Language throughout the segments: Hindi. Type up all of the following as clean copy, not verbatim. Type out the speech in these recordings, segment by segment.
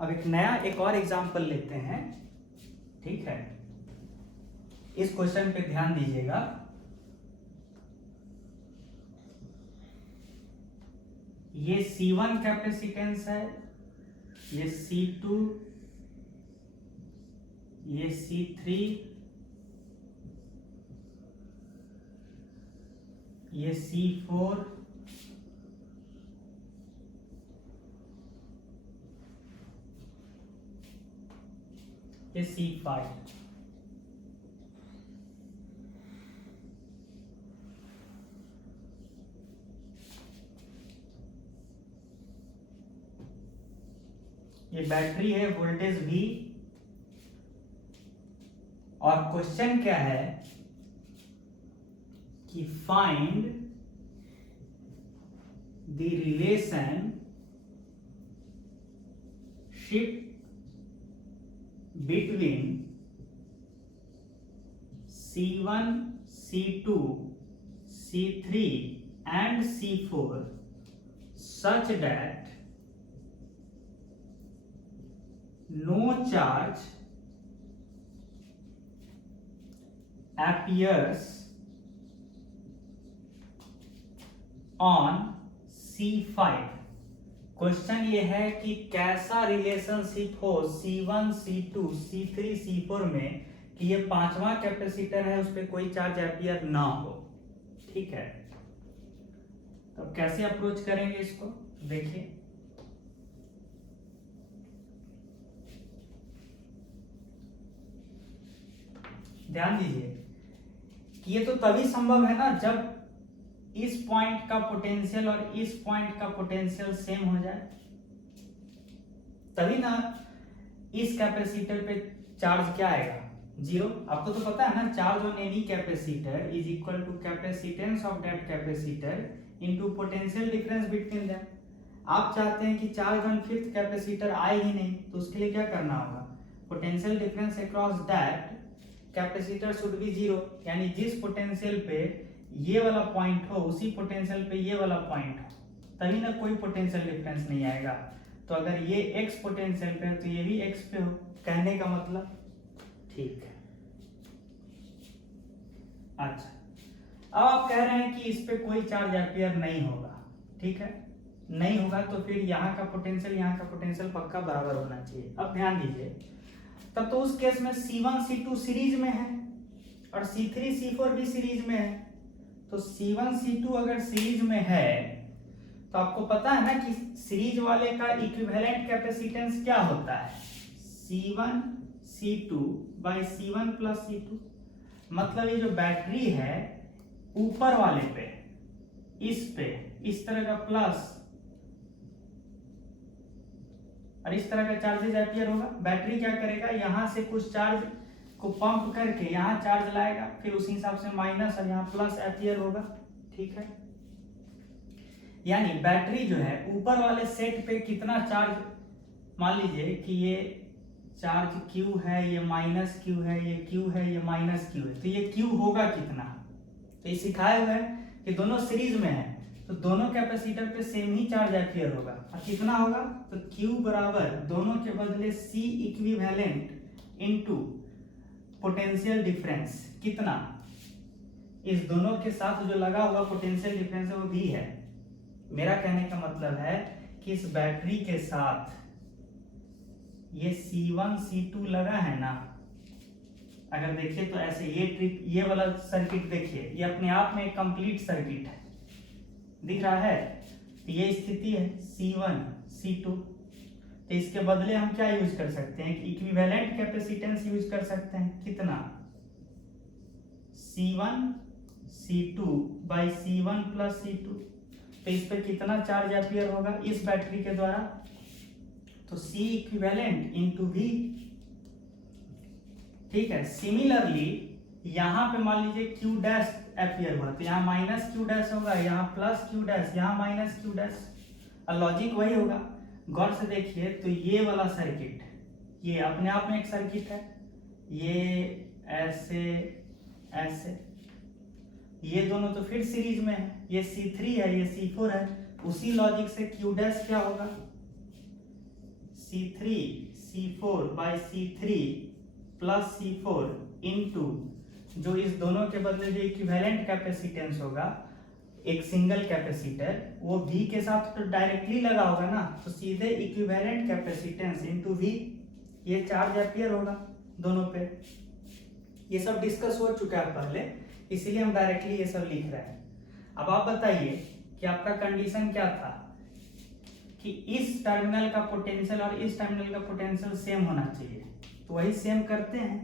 अब एक और एग्जांपल लेते हैं, ठीक है। इस क्वेश्चन पे ध्यान दीजिएगा। ये C1 कैपेसिटेंस है, ये C2, ये C3, ये C4, ये C5। ये बैटरी है, वोल्टेज V। और क्वेश्चन क्या है कि find the relationship between C1, C2, C3 and C4 such that no charge appears on C5। Question ये है कि कैसा रिलेशनशिप हो C1, C2, C3, C4 में कि ये पांचवा कैपेसिटर है, उस पर कोई चार्ज एपियर ना हो, ठीक है। तो कैसे अप्रोच करेंगे इसको, देखिए। ध्यान दीजिए कि ये तो तभी संभव है ना जब इस पॉइंट का पोटेंशियल और इस पॉइंट का पोटेंशियल सेम हो जाए, तभी ना इस कैपेसिटर पे चार्ज क्या आएगा, जीरो। आपको तो पता है ना, charge on any capacitor is equal to capacitance of that capacitor into potential difference between them. आप चाहते हैं कि चार्ज ऑन फिफ्थ कैपेसिटर आए ही नहीं, तो उसके लिए क्या करना होगा, potential difference across that capacitor should be zero. यानी जिस पोटेंशियल पे ये वाला पॉइंट हो उसी पोटेंशियल पे ये वाला पॉइंट हो, तभी ना कोई पोटेंशियल डिफरेंस नहीं आएगा। तो अगर ये x पोटेंशियल पे है तो ये भी x पे हो, कहने का मतलब, ठीक है। अच्छा, अब आप कह रहे हैं कि इस पे कोई चार्ज एपियर नहीं होगा, ठीक है। नहीं होगा तो फिर यहाँ का पोटेंशियल यहाँ का पोटेंशियल पक्का बराबर होना चाहिए। अब ध्यान दीजिए, तब तो उस केस में C1, C2 सीरीज में है और C3, C4 भी सीरीज में है। तो C1, C2 अगर सीरीज में है तो आपको पता है ना कि सीरीज वाले का इक्विवेलेंट कैपेसिटेंस क्या होता है, C1 C2 by C1 plus C2। मतलब ये जो बैटरी है ऊपर वाले पे इस तरह का प्लस और इस तरह का चार्जेस एपियर होगा। बैटरी क्या करेगा, यहां से कुछ चार्ज को पंप करके यहाँ चार्ज लाएगा, फिर उसी हिसाब से माइनस और यहाँ प्लस एपियर होगा, ठीक है। यानी बैटरी जो है ऊपर वाले सेट पे कितना चार्ज, मान लीजिए कि ये चार्ज Q है, ये माइनस Q है, ये Q है, ये माइनस Q है, तो ये Q होगा कितना। तो ये सिखाया हुआ है कि दोनों सीरीज में है तो दोनों कैपेसिटर पे सेम ही चार्ज एपियर होगा। और कितना होगा, तो Q बराबर दोनों के बदले C equivalent into potential difference, कितना, इस दोनों के साथ जो लगा हुआ पोटेंशियल डिफरेंस है वो भी है। मेरा कहने का मतलब है कि इस बैटरी के साथ ये C1 C2 लगा है ना, अगर देखिए तो ऐसे ये वाला सर्किट देखिए, ये अपने आप में एक कंप्लीट सर्किट है, दिख रहा है। तो ये स्थिति है C1 C2, तो इसके बदले हम क्या यूज कर सकते हैं, इक्विवेलेंट कैपेसिटेंस यूज कर सकते हैं, कितना, C1 C2 by C1 plus C2। तो इस पे कितना चार्ज एपियर होगा इस बैटरी के द्वारा, तो C इक्विवेलेंट इंटू V, ठीक है। सिमिलरली यहाँ पे मान लीजिए Q डैश एपियर हुआ, तो यहाँ माइनस Q डैश होगा, यहाँ प्लस Q डैश, यहाँ माइनस Q डैश, और लॉजिक वही होगा। गौर से देखिए तो ये वाला सर्किट, ये अपने आप में एक सर्किट है, ये ऐसे ऐसे, ये दोनों तो फिर सीरीज में है, ये C3 है, ये C4 है। उसी लॉजिक से Q डैश क्या होगा, C3 C4 by C3 plus C4 into जो इस दोनों के बदले जो इक्विवेलेंट कैपेसिटेंस होगा एक सिंगल कैपेसिटर वो V के साथ तो डायरेक्टली लगा होगा ना, तो सीधे इक्विवेलेंट कैपेसिटेंस इनटू V, ये चार्ज एम्पियर होगा दोनों पे। ये सब डिस्कस हो चुका है पहले, इसीलिए हम डायरेक्टली ये सब लिख रहे हैं। अब आप बताइए कि आपका कंडीशन क्या था कि इस टर्मिनल का पोटेंशियल और इस टर्मिनल का पोटेंशियल सेम होना चाहिए, तो वही सेम करते हैं।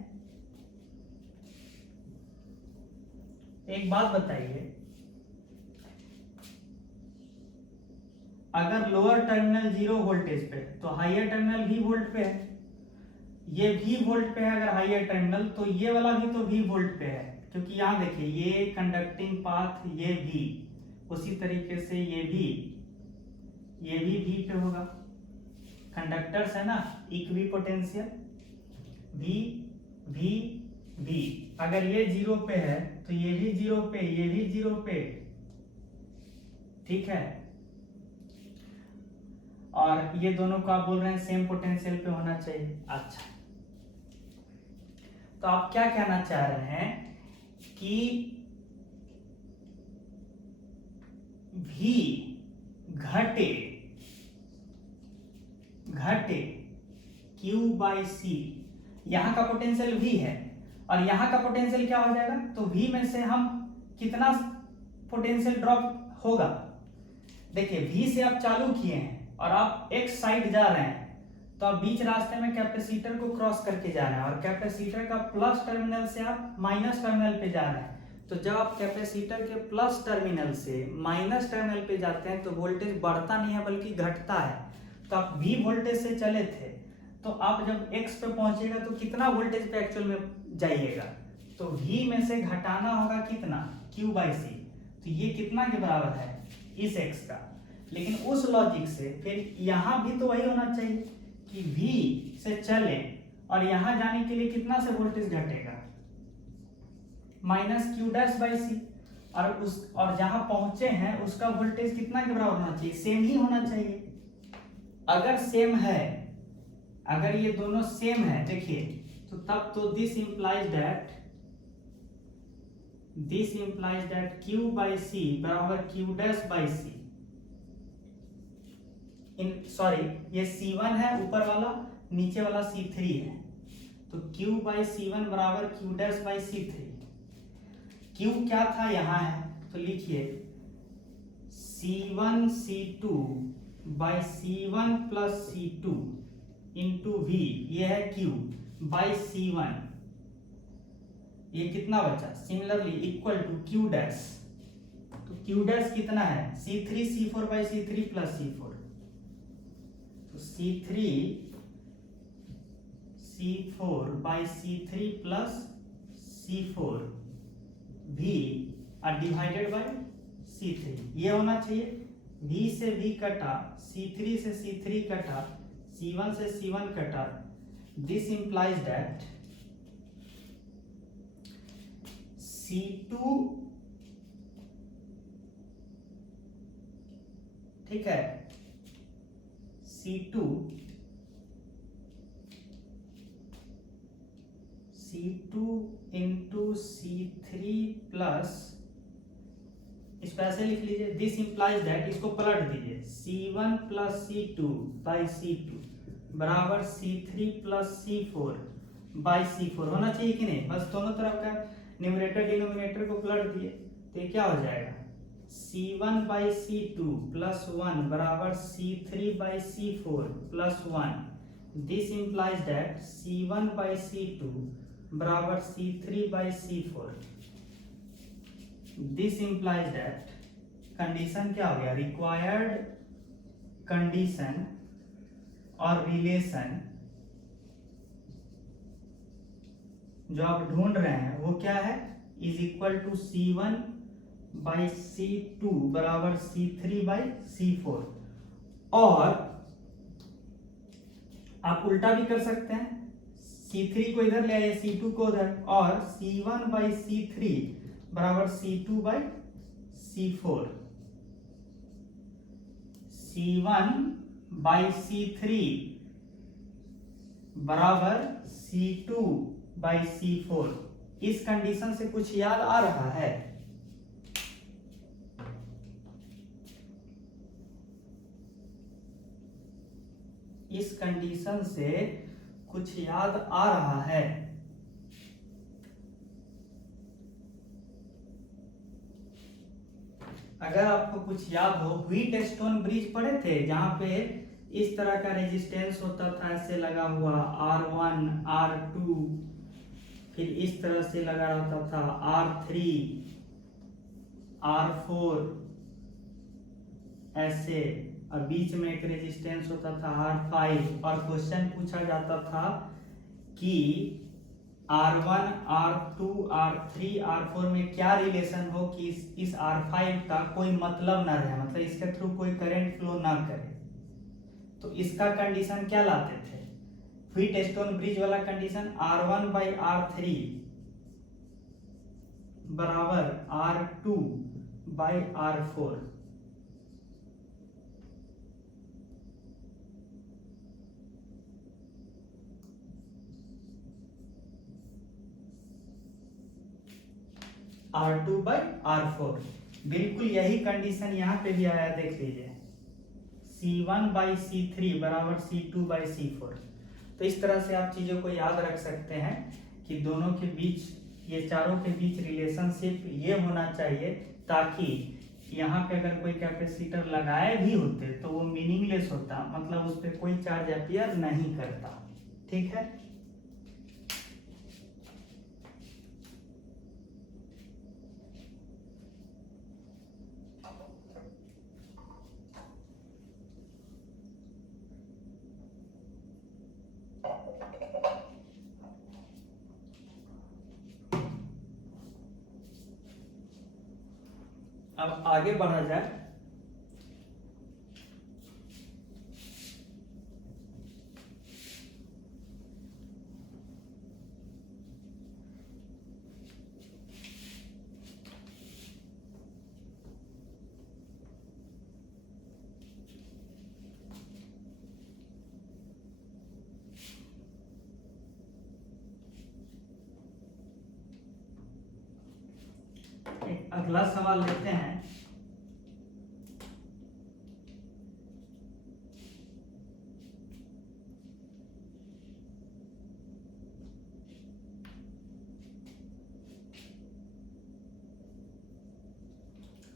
एक बात बताइए, अगर लोअर टर्मिनल 0 वोल्टेज पे तो हाईयर टर्मिनल V वोल्ट पे है, ये V वोल्ट पे है अगर हाईयर टर्मिनल, तो ये वाला भी तो V वोल्ट पे है, क्योंकि यहाँ देखिए ये कंडक्टिंग पाथ ये V, उसी तरीके से ये भी V पे होगा। कंडक्टर्स है ना, इक्वी पोटेंशियल V। अगर ये 0 पे है तो ये भी 0 पे, ये भी 0 पे, ठीक है। और ये दोनों को आप बोल रहे हैं सेम पोटेंशियल पे होना चाहिए। अच्छा, तो आप क्या कहना चाह रहे हैं कि V घटे Q बाई C, यहां का पोटेंशियल V है और यहां का पोटेंशियल क्या हो जाएगा, तो V में से हम कितना पोटेंशियल ड्रॉप होगा। देखिए V से आप चालू किए हैं और आप X साइड जा रहे हैं, तो आप बीच रास्ते में कैपेसिटर को क्रॉस करके जा रहे हैं और कैपेसिटर का प्लस टर्मिनल से आप माइनस टर्मिनल पे जा रहे हैं। तो जब आप कैपेसिटर के प्लस टर्मिनल से माइनस टर्मिनल पे जाते हैं तो वोल्टेज बढ़ता नहीं है बल्कि घटता है। तो आप V वोल्टेज से चले थे, तो आप जब X पे पहुंचेगा तो कितना वोल्टेज पे एक्चुअल में जाइएगा, तो V में से घटाना होगा कितना, Q बाई C। तो ये कितना के बराबर है, इस X का। लेकिन उस लॉजिक से फिर यहाँ भी तो वही होना चाहिए कि V से चले और यहाँ जाने के लिए कितना से वोल्टेज घटेगा, minus Q dash by C। और जहां पहुंचे हैं उसका वोल्टेज कितना के बराबर होना चाहिए, सेम ही होना चाहिए। अगर सेम है, अगर ये दोनों सेम है, देखिए, तो तब तो this implies that Q by C बराबर Q dash by C। Sorry, ये C1 है ऊपर वाला, नीचे वाला C3 है, तो Q बाई C1 बराबर Q dash by C3। Q क्या था, यहाँ है, तो लिखिए C1 C2 by C1 plus C2 into V, ये है Q बाई C1, ये कितना बचा, similarly equal to Q dash, तो Q डैश कितना है, C3 C4 by C3 plus C4, तो C3 C4 by C3 plus C4 V और डिवाइडेड बाई C3, ये होना चाहिए। V से V कटा, C3 से C3 कटा, C1 से C1 कटा, दिस इंप्लाइज दैट C2, ठीक है, C2 इंटू C3 प्लस, इसको ऐसे लिख लीजिए, दिस इंप्लाइज दैट, इसको पलट दीजिए, C1 plus C2 by C2 बराबर C3 plus C4 by C4 होना चाहिए कि नहीं। बस दोनों तरफ का न्यूमरेटर डिनोमिनेटर को पलट दिए तो ये क्या हो जाएगा, C1 बाई C2 प्लस 1 बराबर C3 by C4 plus 1। This implies that C1 by C2 बराबर C3 by C4। This implies that, condition क्या हो गया, रिक्वायर्ड कंडीशन और रिलेशन जो आप ढूंढ रहे हैं वो क्या है, is equal to C1 by C2 बराबर C3 बाई C4। और आप उल्टा भी कर सकते हैं, C3 को इधर ले आइए, C2 को उधर, और C1 बाई C3 बराबर C2 by C4। C1 by C3 बराबर C2/C4। इस कंडीशन से कुछ याद आ रहा है? इस कंडीशन से कुछ याद आ रहा है? अगर आपको कुछ याद हो, व्हीट स्टोन ब्रिज पढ़े थे जहां पे इस तरह का रेजिस्टेंस होता था, ऐसे लगा हुआ R1 R2, फिर इस तरह से लगा रहता था R3 R4 ऐसे, और बीच में एक रेजिस्टेंस होता था R5, और क्वेश्चन पूछा जाता था कि R1 R2 R3 R4 में क्या रिलेशन हो कि इस R5 का कोई मतलब ना रहे, मतलब इसके थ्रू कोई करंट फ्लो ना करे। तो इसका कंडीशन क्या लाते थे? व्हीट स्टोन ब्रिज वाला कंडीशन R1/R3 बराबर R2/R4। R2/R4, बिल्कुल यही कंडीशन यहाँ पे भी आया, देख लीजिए C1/C3 बराबर C2/C4। तो इस तरह से आप चीजों को याद रख सकते हैं कि दोनों के बीच, ये चारों के बीच रिलेशनशिप ये होना चाहिए, ताकि यहाँ पे अगर कोई कैपेसिटर लगाए भी होते तो वो मीनिंगलेस होता, मतलब उस पर कोई चार्ज अपीयर नहीं करता। ठीक है, अब आगे बढ़ा जाए। एक अगला सवाल लेते हैं।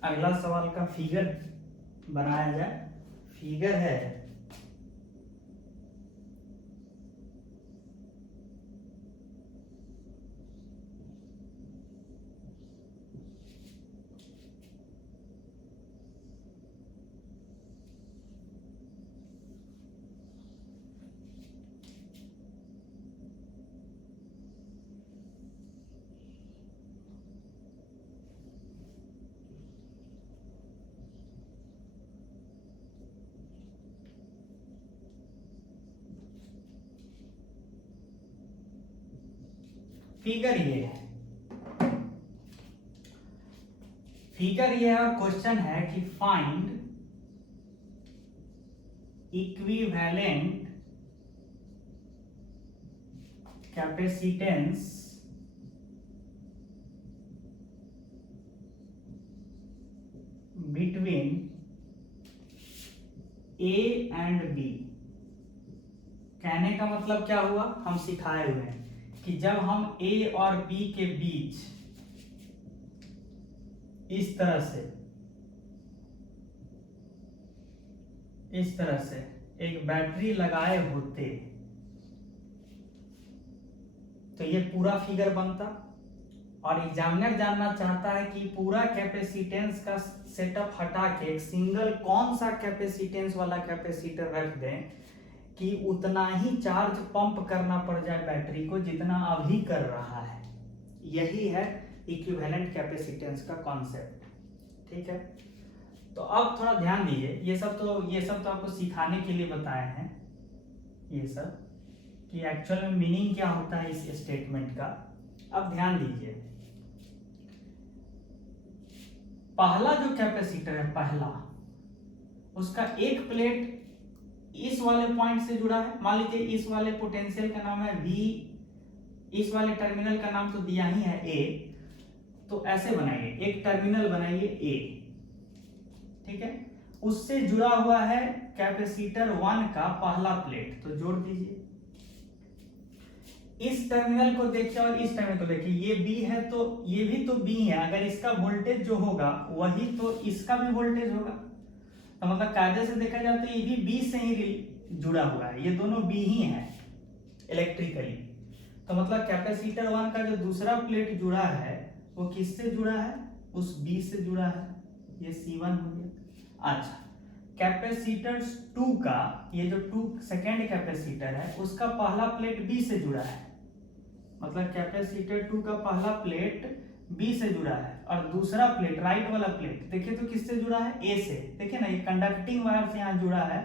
अगला सवाल का फिगर बनाया जाए। फिगर है फिगर ये है, फिगर ये है, और क्वेश्चन है कि find equivalent capacitance between A and B। कहने का मतलब क्या हुआ, हम सिखाए हुए हैं कि जब हम A और B के बीच इस तरह से एक बैटरी लगाए होते तो ये पूरा फिगर बनता, और एग्जामिनर जानना चाहता है कि पूरा कैपेसिटेंस का सेटअप हटा के एक सिंगल कौन सा कैपेसिटेंस वाला कैपेसिटर रख दें कि उतना ही चार्ज पंप करना पड़ जाए बैटरी को जितना अभी कर रहा है। यही है इक्विवेलेंट कैपेसिटेंस का कॉन्सेप्ट। ठीक है, तो अब थोड़ा ध्यान दीजिए, ये सब तो आपको सिखाने के लिए बताए हैं, ये सब कि एक्चुअल में मीनिंग क्या होता है इस स्टेटमेंट का। अब ध्यान दीजिए, पहला जो कैपेसिटर है, पहला, उसका एक प्लेट इस वाले पॉइंट से जुड़ा है। मान लीजिए इस वाले पोटेंशियल का नाम है V, इस वाले टर्मिनल का नाम तो दिया ही है A, तो ऐसे बनाइए, एक टर्मिनल बनाइए A, ठीक है, उससे जुड़ा हुआ है कैपेसिटर 1 का पहला प्लेट, तो जोड़ दीजिए। इस टर्मिनल को देखिए और इस टर्मिनल को देखिए, ये B है तो ये भी तो B है, अगर इसका वोल्टेज जो होगा वही तो इसका भी वोल्टेज होगा, तो मतलब कायदे से देखा जाए तो ये भी B से ही जुड़ा हुआ है, ये दोनों B ही है इलेक्ट्रिकली। तो मतलब कैपेसिटर 1 का जो दूसरा प्लेट जुड़ा है वो किससे जुड़ा है, उस B से जुड़ा है, ये C1 हो गया। अच्छा, कैपेसिटर 2 का, ये जो 2 सेकेंड कैपेसिटर है उसका पहला प्लेट B से जुड़ा है, मतलब कैपेसिटर 2 का पहला प्लेट B से जुड़ा है, और दूसरा प्लेट राइट वाला प्लेट देखिए तो किससे जुड़ा है, A से। देखिए ना, ये कंडक्टिंग वायर से यहाँ जुड़ा है,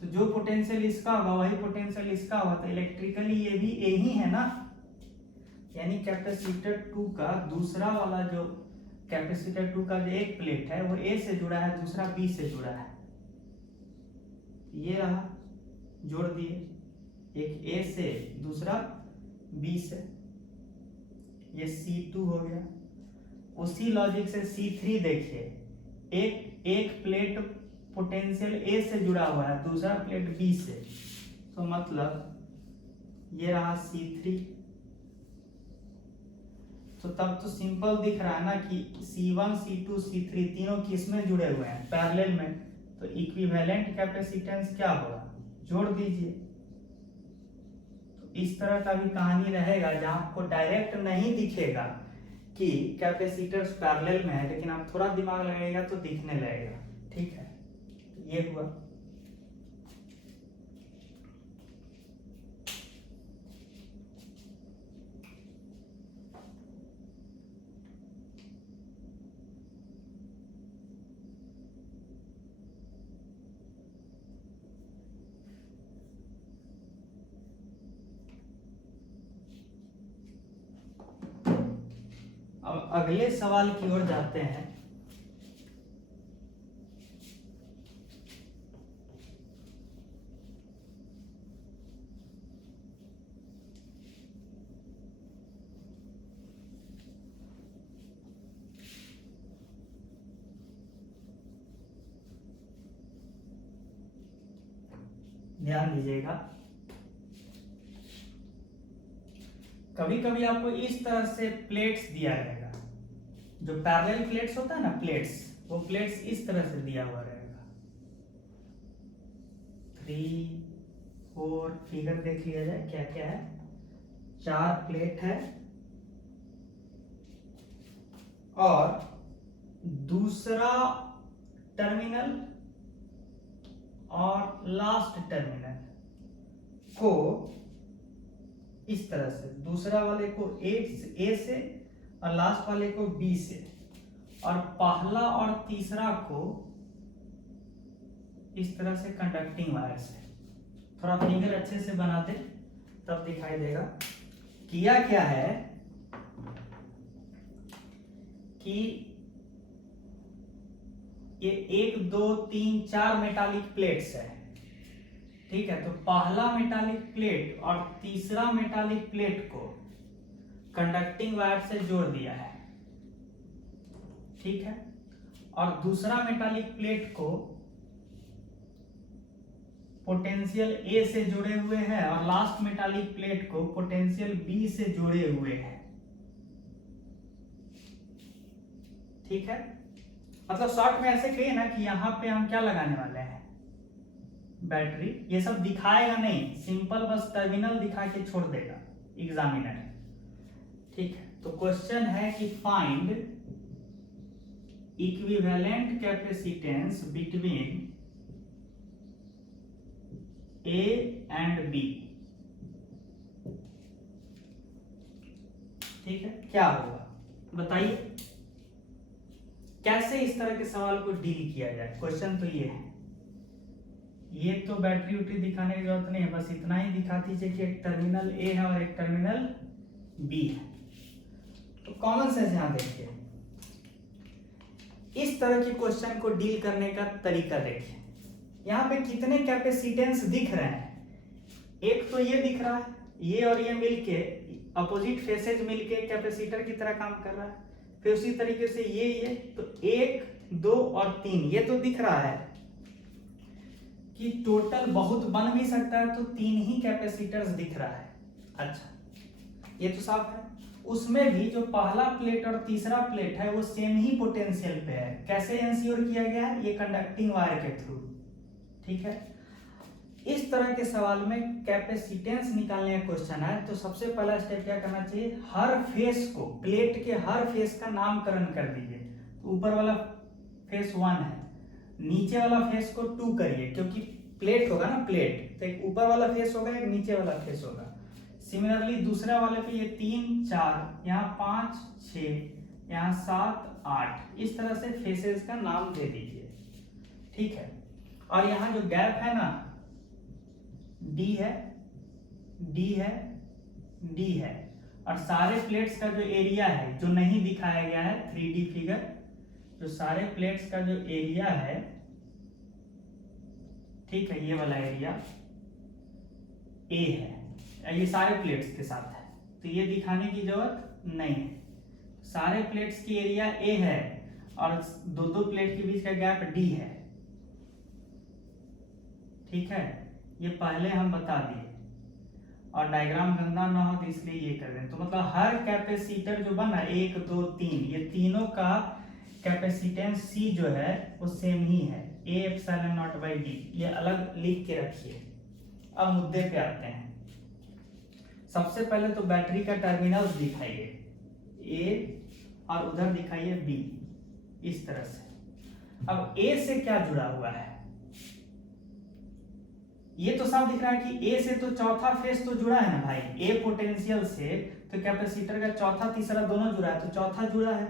तो जो पोटेंशियल इसका होगा वही पोटेंशियल इसका होगा, तो इलेक्ट्रिकली ये भी A ही है ना, यानी कैपेसिटर 2 का दूसरा वाला जो कैपेसिटर 2 का जो एक प्लेट है वो A से जुड़ा है, दूसरा B से जुड़ा है, ये रहा, जोड़ दिए, एक A से दूसरा B से, ये C2 हो गया। उसी लॉजिक से C3 देखिए, एक प्लेट पोटेंशियल A से जुड़ा हुआ है, दूसरा प्लेट B से, तो मतलब ये रहा C3। तो तब तो सिंपल दिख रहा है ना कि C1 C2 C3 तीनों किसमें जुड़े हुए हैं, पैरेलल में, तो इक्विवेलेंट कैपेसिटेंस क्या होगा, जोड़ दीजिए। तो इस तरह का भी कहानी रहेगा जहां आपको डायरेक्ट नहीं दिखेगा कि कैपेसिटर्स पैरेलल में है, लेकिन आप थोड़ा दिमाग लगाएगा तो दिखने लगेगा, ठीक है। तो ये हुआ। अब अगले सवाल की ओर जाते हैं। ध्यान दीजिएगा, कभी कभी आपको इस तरह से प्लेट्स दिया रहेगा, जो पैरेलल प्लेट्स होता है ना, प्लेट्स, वो प्लेट्स इस तरह से दिया हुआ रहेगा, 3 4, फिगर देख लिया जाए क्या क्या है, 4 प्लेट है, और दूसरा टर्मिनल और लास्ट टर्मिनल को इस तरह से, दूसरा वाले को A से और लास्ट वाले को B से, और पहला और तीसरा को इस तरह से कंडक्टिंग वायर से। थोड़ा फिंगर अच्छे से बना दे तब दिखाई देगा। किया क्या है कि ये 1 2 3 4 मेटालिक प्लेट्स है, ठीक है। तो पहला मेटालिक प्लेट और तीसरा मेटालिक प्लेट को कंडक्टिंग वायर से जोड़ दिया है, ठीक है, और दूसरा मेटालिक प्लेट को पोटेंशियल A से जुड़े हुए हैं, और लास्ट मेटालिक प्लेट को पोटेंशियल B से जुड़े हुए हैं, ठीक है। मतलब शॉर्ट में ऐसे कहिए ना कि यहाँ पे हम क्या लगाने वाले हैं, बैटरी। ये सब दिखाएगा नहीं, सिंपल बस टर्मिनल दिखा के छोड़ देगा एग्जामिनर, ठीक है। तो क्वेश्चन है कि find equivalent capacitance between A and B, ठीक है। क्या होगा बताइए, कैसे इस तरह के सवाल को डील किया जाए। क्वेश्चन तो ये है, ये तो बैटरी उटरी दिखाने की जरूरत नहीं है, बस इतना ही दिखा दीजिए कि एक टर्मिनल A है और एक टर्मिनल B है। तो कॉमन सेंस यहां देखिए, इस तरह के क्वेश्चन को डील करने का तरीका देखिए। यहाँ पे कितने कैपेसिटेंस दिख रहे हैं? एक तो ये दिख रहा है, ये और ये मिलके अपोजिट फेसेज मिलके कैपेसिटर की तरह काम कर रहा है। फिर उसी तरीके से ये तो 1 2 और 3 ये तो दिख रहा है कि टोटल बहुत बन भी सकता है, तो 3 ही कैपेसिटर्स दिख रहा है। अच्छा ये तो साफ है। उसमें भी जो पहला प्लेट और तीसरा प्लेट है वो सेम ही पोटेंशियल पे है। कैसे इंश्योर किया गया है? ये कंडक्टिंग वायर के थ्रू। ठीक है, इस तरह के सवाल में कैपेसिटेंस निकालने का क्वेश्चन है तो सबसे पहला स्टेप क्या करना चाहिए? हर फेस को, प्लेट के हर फेस का नामकरण कर दीजिए। तो ऊपर वाला फेस 1 है, नीचे वाला फेस को 2 करिए, क्योंकि प्लेट होगा ना, प्लेट तो एक ऊपर वाला फेस होगा, एक नीचे वाला फेस होगा। सिमिलरली दूसरा वाले पे ये 3 4, यहाँ 5 6, यहाँ 7 8, इस तरह से फेसेस का नाम दे दीजिए। ठीक है, और यहाँ जो गैप है ना, D है, D है, D है, और सारे प्लेट्स का जो एरिया है जो नहीं दिखाया गया है 3D फिगर, जो सारे प्लेट्स का जो एरिया है, ठीक है, ये वाला एरिया A है, ये सारे प्लेट्स के साथ है, तो ये दिखाने की जरूरत नहीं है। सारे प्लेट्स की एरिया A है और दो प्लेट के बीच का गैप D है। ठीक है, ये पहले हम बता दिए, और डायग्राम गंदा ना हो तो इसलिए ये कर रहे हैं। तो मतलब हर कैपेसिटर जो बना 1 2 3, ये तीनों का कैपेसिटेंस C जो है वो सेम ही है, A epsilon not by D। ये अलग लिख के रखिए। अब मुद्दे पे आते हैं। सबसे पहले तो बैटरी का टर्मिनल्स दिखाइए, A और उधर दिखाइए B, इस तरह से। अब A से क्या जुड़ा हुआ है? ये तो साफ दिख रहा है कि A से तो चौथा फेस तो जुड़ा है ना भाई, A पोटेंशियल से तो कैपेसिटर का चौथा तीसरा दोनों जुड़ा है, तो चौथा जुड़ा है,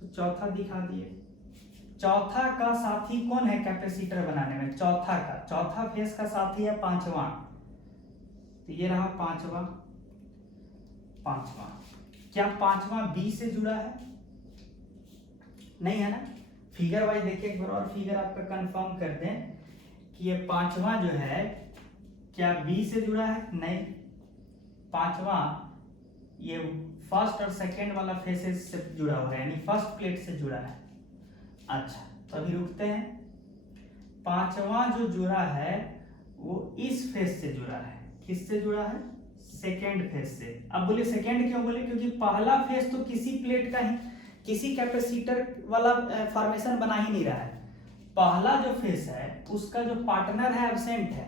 तो चौथा दिखा दिए। चौथा का साथी कौन है कैपेसिटर बनाने में? चौथा फेस का साथी है 5वां, तो ये रहा 5वां। क्या 5वां B से जुड़ा है? नहीं है ना। फिगर वाइज देखिए एक बार और, फिगर आपका कंफर्म कर दें कि ये 5वां जो है क्या B से जुड़ा है? नहीं। 5वां ये फर्स्ट और सेकेंड वाला फेसेस से जुड़ा हुआ है, यानी फर्स्ट प्लेट से जुड़ा है। अच्छा, तो अभी रुकते हैं। 5वां जो जुड़ा है वो इस फेस से जुड़ा है। किससे जुड़ा है? सेकेंड फेस से। अब बोले सेकेंड क्यों बोले? क्योंकि पहला फेस तो किसी प्लेट का ही, किसी कैपेसिटर वाला फॉर्मेशन बना ही नहीं रहा है। पहला जो फेस है उसका जो पार्टनर है एब्सेंट है।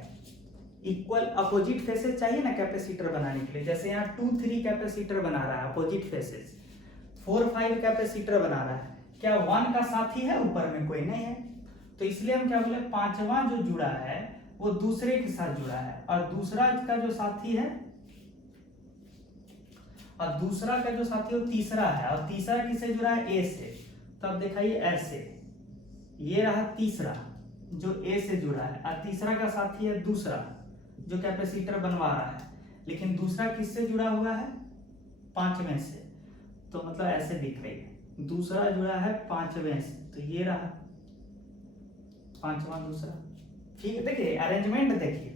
इक्वल अपोजिट फेसेस चाहिए ना कैपेसिटर बनाने के लिए, जैसे यहाँ 2 3 कैपेसिटर बना रहा है अपोजिट फेसेस, 4 5 कैपेसिटर बना रहा है, क्या 1 का साथी है ऊपर में? कोई नहीं है। तो इसलिए हम क्या बोले, 5वां जो जुड़ा है वो दूसरे के साथ जुड़ा है, और दूसरा का जो साथी है वो तीसरा है, और तीसरा किससे जुड़ा है? A से। तो अब दिखाइए ऐसे, ये रहा तीसरा जो A से जुड़ा है, और तीसरा का साथी है दूसरा जो कैपेसिटर बनवा रहा है, लेकिन दूसरा किससे जुड़ा हुआ है? 5वें से। तो मतलब ऐसे दिख रही है, दूसरा जुड़ा है 5वें से, तो ये रहा 5वां दूसरा। ठीक, देखिए अरेंजमेंट देखिए,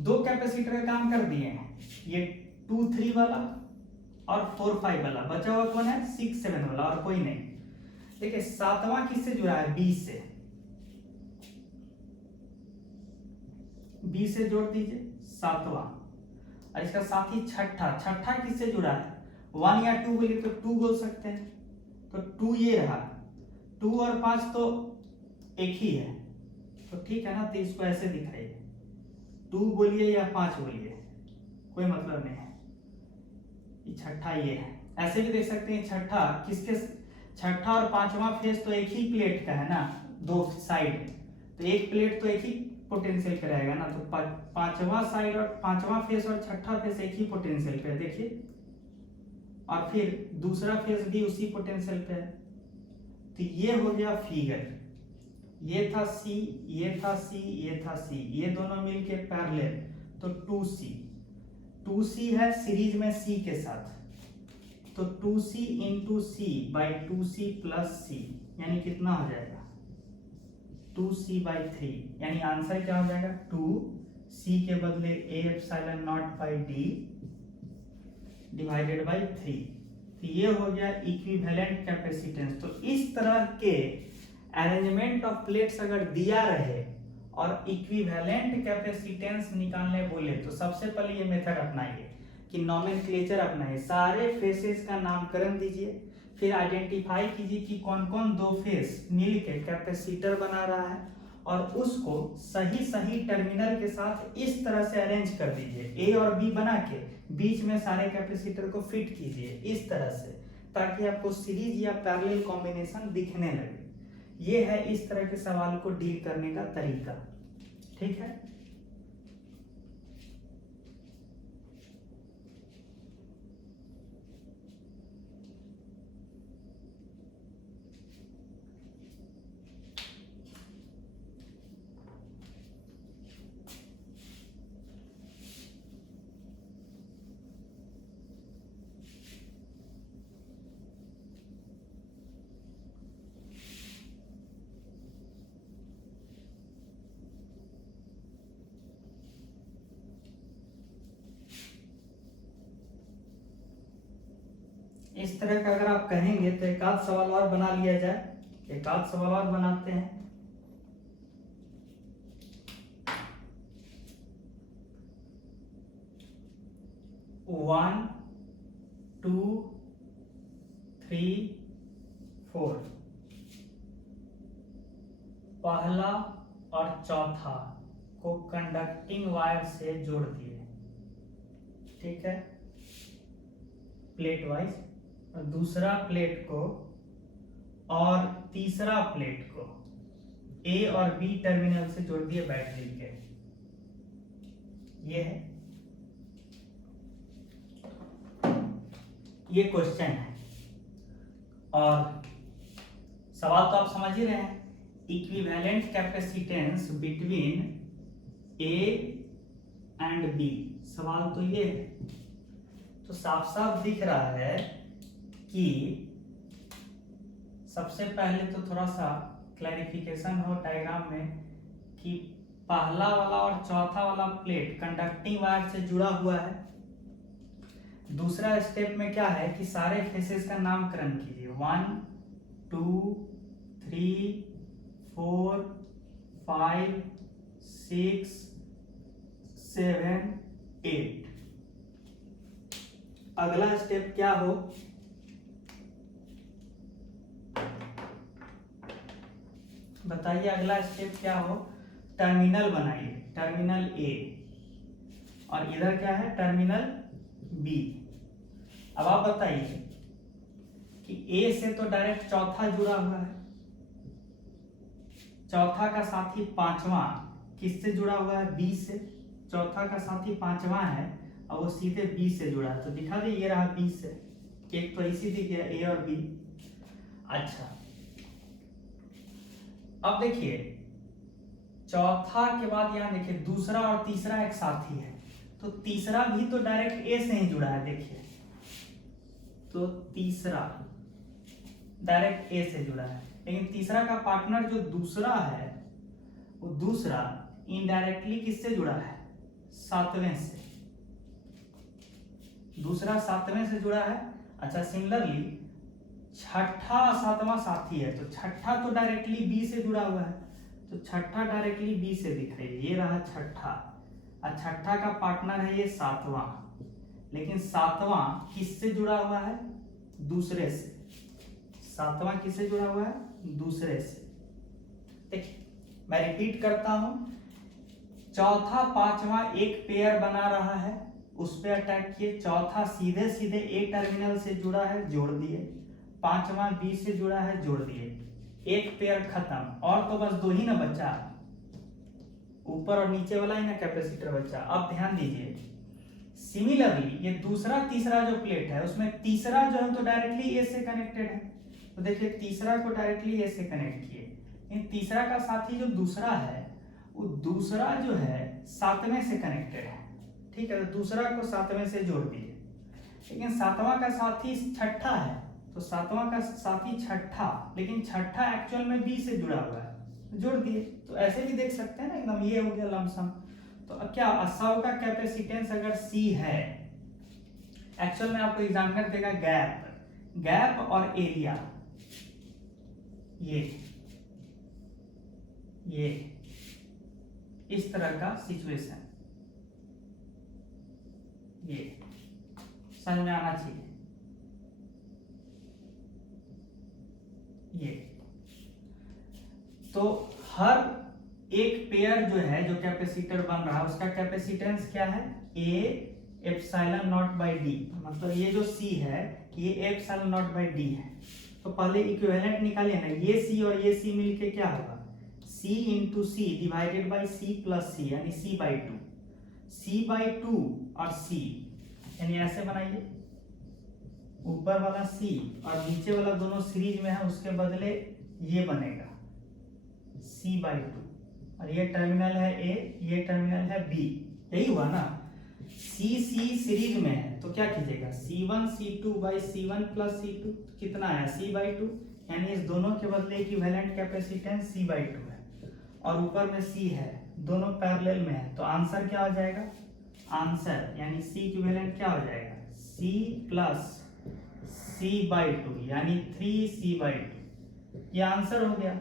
2 कैपेसिटर का काम कर दिए हैं, ये 2 3 वाला और 4 5 वाला, बचा हुआ कौन है? 6 7 वाला, और कोई नहीं। देखिए 7वां किससे जुड़ा है? B से। B से जोड़ दीजिए 7वां, और इसका साथी छठा किससे जुड़ा है? 1 या 2 बोलिए तो 2 बोल सकते हैं, तो 2 ये रहा, 2 और 5 तो एक ही है, तो ठीक है ना। तो इसको ऐसे दिखाइए, 2 बोलिए या 5 बोलिए, कोई मतलब नहीं है। छठा ये है, ऐसे भी देख सकते हैं। छठा और 5वां फेस तो एक ही प्लेट का है ना, 2 साइड, तो एक प्लेट तो एक ही पोटेंशियल पे रहेगा ना, तो 5वां साइड और 5वां फेस और छठा फेस एक ही पोटेंशियल पे है, देखिए, और फिर दूसरा फेस भी उसी पोटेंशियल पे है। तो ये हो गया फिगर, ये था C, ये था C, ये था C, ये दोनों मिलके पैरेलल, तो 2C है सीरीज में C के साथ, तो 2C into C by 2C plus C, यानी कितना हो जाएगा? 2c/3, यानी आंसर क्या हो जाएगा 2c के बदले a epsilon not by D divided by 3। तो ये हो गया इक्विवेलेंट कैपेसिटेंस। तो इस तरह के अरेंजमेंट ऑफ प्लेट्स अगर दिया रहे और इक्विवेलेंट कैपेसिटेंस निकालने बोले तो सबसे पहले ये मेथड अपनाइए कि नॉमेनक्लेचर अपनाइए, सारे फेसेस का नामकरण दीजिए, फिर आइडेंटिफाई कीजिए कि कौन कौन दो फेस मिलके कैपेसिटर बना रहा है और उसको सही सही टर्मिनल के साथ इस तरह से अरेंज कर दीजिए, ए और बी बना के बीच में सारे कैपेसिटर को फिट कीजिए इस तरह से, ताकि आपको सीरीज या पैरेलल कॉम्बिनेशन दिखने लगे। ये है इस तरह के सवाल को डील करने का तरीका, ठीक है। इस तरह का अगर आप कहेंगे तो एक आध सवाल और बना लिया जाए, एक आध सवाल और बनाते हैं। वन, टू, थ्री, फोर, पहला और चौथा को कंडक्टिंग वायर से जोड़ दिए, ठीक है, प्लेट वाइज, और दूसरा प्लेट को और तीसरा प्लेट को ए और बी टर्मिनल से जोड़ दिए बैटरी के। ये है, ये क्वेश्चन है और सवाल तो आप समझ ही रहे हैं, equivalent capacitance between A and B, सवाल तो ये है। तो साफ साफ दिख रहा है कि सबसे पहले तो थोड़ा सा क्लैरिफिकेशन हो डायग्राम में कि पहला वाला और चौथा वाला प्लेट कंडक्टिंग वायर से जुड़ा हुआ है। दूसरा स्टेप में क्या है कि सारे फेसेस का नामकरण कीजिए, 1, 2, 3, 4, 5, 6, 7, 8। अगला स्टेप क्या हो, बताइए अगला स्टेप क्या हो, टर्मिनल बनाइए, टर्मिनल ए और इधर क्या है टर्मिनल बी। अब आप बताइए कि ए से तो डायरेक्ट चौथा जुड़ा हुआ है, चौथा का साथी पांचवा किससे जुड़ा हुआ है, बी से, चौथा का साथी पांचवा है और वो सीधे बी से जुड़ा है, तो दिखा दे ये रहा बी से, एक तो इसी दिख गया ए और बी। अच्छा अब देखिए चौथा के बाद यहां देखिए दूसरा और तीसरा एक साथी है, तो तीसरा भी तो डायरेक्ट ए से ही जुड़ा है, देखिए तो तीसरा डायरेक्ट ए से जुड़ा है, लेकिन तीसरा का पार्टनर जो दूसरा है वो दूसरा इनडायरेक्टली किससे जुड़ा है, सातवें से, दूसरा सातवें से जुड़ा है। अच्छा सिमिलरली छठा सातवां साथी है, तो छठा तो डायरेक्टली बी से जुड़ा हुआ है, तो छठा डायरेक्टली बी से दिखाई, ये रहा छठा, और छठा का पार्टनर है ये सातवां, लेकिन सातवां किससे जुड़ा हुआ है, दूसरे से, सातवां किससे जुड़ा हुआ है, दूसरे से। देखिए मैं रिपीट करता हूं, चौथा पांचवा एक पेयर बना रहा है, उस पे अटैक किए, चौथा सीधे सीधे ए टर्मिनल से जुड़ा है, जोड़ दिए, पांचवा बी से जुड़ा है, जोड़ दिए, एक पेयर खत्म, और तो बस दो ही ना बचा, ऊपर और नीचे वाला ही ना कैपेसिटर बचा। अब ध्यान दीजिए सिमिलरली ये दूसरा तीसरा जो प्लेट है उसमें तीसरा जो है तो डायरेक्टली ए से कनेक्टेड है, तो देखिए तीसरा को डायरेक्टली ए से कनेक्ट किए, इन तीसरा का साथी जो दूसरा है वो दूसरा जो है सातवें से कनेक्टेड है, ठीक है, तो दूसरा को सातवें से जोड़ दिए, लेकिन सातवां का साथी छठा है, तो सातवां का साथी छठा, लेकिन छठा एक्चुअल में बी से जुड़ा हुआ है, जोड़ दिए। तो ऐसे भी देख सकते हैं ना, एकदम ये हो गया लमसम। तो अब क्या 100 का कैपेसिटेंस अगर C है, एक्चुअल में आपको एग्जामिनर देगा गैप और एरिया, ये इस तरह का सिचुएशन, ये समझ में आना चाहिए। ये तो हर एक पेयर जो है, जो कैपेसिटर बन रहा है, उसका कैपेसिटेंस क्या है, A epsilon not by D. मतलब ये जो C है ये एप्सिलॉन नॉट बाई डी है। तो पहले इक्विवेलेंट निकालिए ना, ये C और ये C मिलके क्या होगा, C into C divided by C plus C, यानी C/2 और C, यानी ऐसे बनाइए, ऊपर वाला C और नीचे वाला दोनों सीरीज में है, उसके बदले ये बनेगा C/2, और ये टर्मिनल है A, ये टर्मिनल है B, यही हुआ ना। C सीरीज में है तो क्या कीजिएगा, C1 C2 by C1 plus C2 कितना है C/2, यानी इस दोनों के बदले इक्विवेलेंट कैपेसिटेंस C/2 है, और ऊपर में C है, दोनों पैरेलल में है। तो आंसर क्या हो जाएगा, आंसर यानी C इक्विवेलेंट क्या हो जाएगा, C प्लस C/2, यानी 3C/2, ये आंसर हो गया।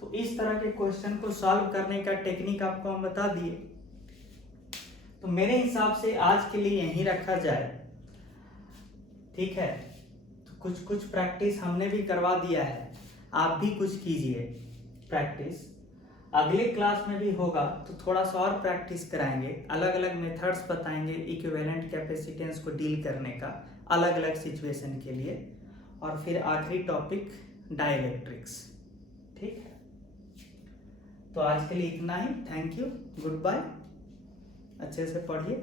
तो इस तरह के क्वेश्चन को सॉल्व करने का टेक्निक आपको हम बता दिए। तो मेरे हिसाब से आज के लिए यहीं रखा जाए, ठीक है। तो कुछ प्रैक्टिस हमने भी करवा दिया है, आप भी कुछ कीजिए प्रैक्टिस। अगले क्लास में भी होगा तो थोड़ा सा और प्रैक्टिस कराएंगे, अलग अलग मेथड्स बताएंगे इक्विवेलेंट कैपेसिटेंस को डील करने का अलग अलग सिचुएशन के लिए, और फिर आखिरी टॉपिक डाइलेक्ट्रिक्स, ठीक है। तो आज के लिए इतना ही, थैंक यू, गुड बाय, अच्छे से पढ़िए।